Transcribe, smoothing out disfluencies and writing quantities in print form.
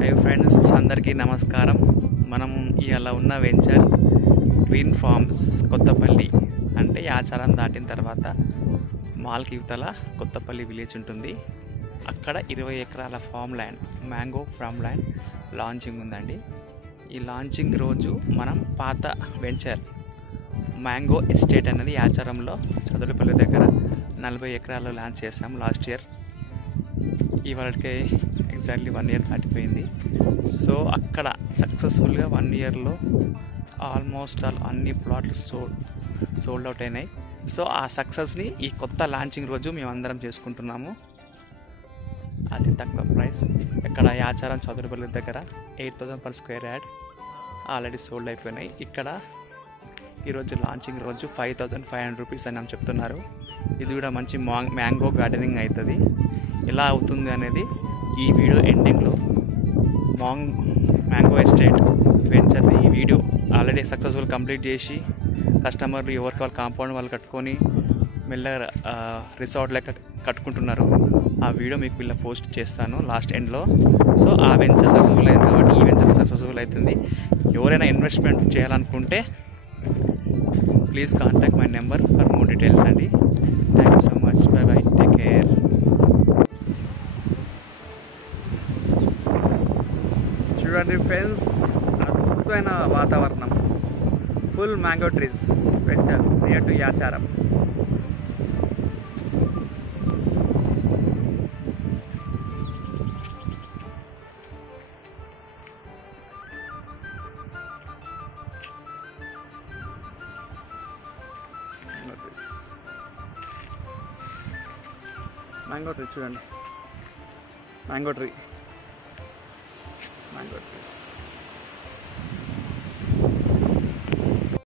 Hi friends, అందరికీ నమస్కారం. మనం ఇవాళ ఉన్న వెంచర్ గ్రీన్ ఫార్మ్స్ కొత్తపల్లి, అంటే యాచారం దాటిన తర్వాత మాల్కి యువతల కొత్తపల్లి విలేజ్ ఉంటుంది. అక్కడ 20 ఎకరాల farm land, mango farm land launching ఉందండి. ఈ లాంచింగ్ రోజు మనం పాత వెంచర్ మ్యాంగో ఎస్టేట్ అనేది యాచారంలో చదువుపల్లి దగ్గర 40 ఎకరాల్లో లాంచ్ చేసాం లాస్ట్ ఇయర్. ఇవాళకి ఎగ్జాక్ట్లీ 1 ఇయర్ దాటిపోయింది. సో అక్కడ సక్సెస్ఫుల్గా 1 ఇయర్లో ఆల్మోస్ట్ అన్ని ప్లాట్లు సోల్డ్ అవుట్ అయినాయి. సో ఆ సక్సెస్ని ఈ కొత్త లాంచింగ్ రోజు మేమందరం చేసుకుంటున్నాము. అతి తక్కువ ప్రైస్, ఇక్కడ యాచారం చదువుపల్లి దగ్గర 8,000 per square yard already sold అయిపోయినాయి. ఇక్కడ ఈరోజు లాంచింగ్ రోజు 5,500 రూపీస్ అని చెప్తున్నారు. ఇది కూడా మంచి మ్యాంగో గార్డెనింగ్ అవుతుంది. ఎలా అవుతుంది అనేది ఈ వీడియో ఎండింగ్లో మ్యాంగో ఎస్టేట్ వెంచర్ ఈ వీడియో ఆల్రెడీ సక్సెస్ఫుల్ కంప్లీట్ చేసి కస్టమర్లు ఎవరికి వాళ్ళు కాంపౌండ్ వాళ్ళు కట్టుకొని మెల్లగా రిసార్ట్ లెక్క కట్టుకుంటున్నారు. ఆ వీడియో మీకు ఇలా పోస్ట్ చేస్తాను లాస్ట్ ఎండ్లో. సో ఆ వెంచర్ సక్సెస్ఫుల్ అయింది కాబట్టి ఈ వెంచర్ సక్సెస్ఫుల్ అవుతుంది. ఎవరైనా ఇన్వెస్ట్మెంట్ చేయాలనుకుంటే please contact my number for more details అండి. Thank you so much. Bye bye, take care. చూడండి ఫ్రెండ్స్, అద్భుతమైన వాతావరణం, full mango trees venture near to Yacharam. Mango tree చూడండి, మ్యాంగో ట్రీస్.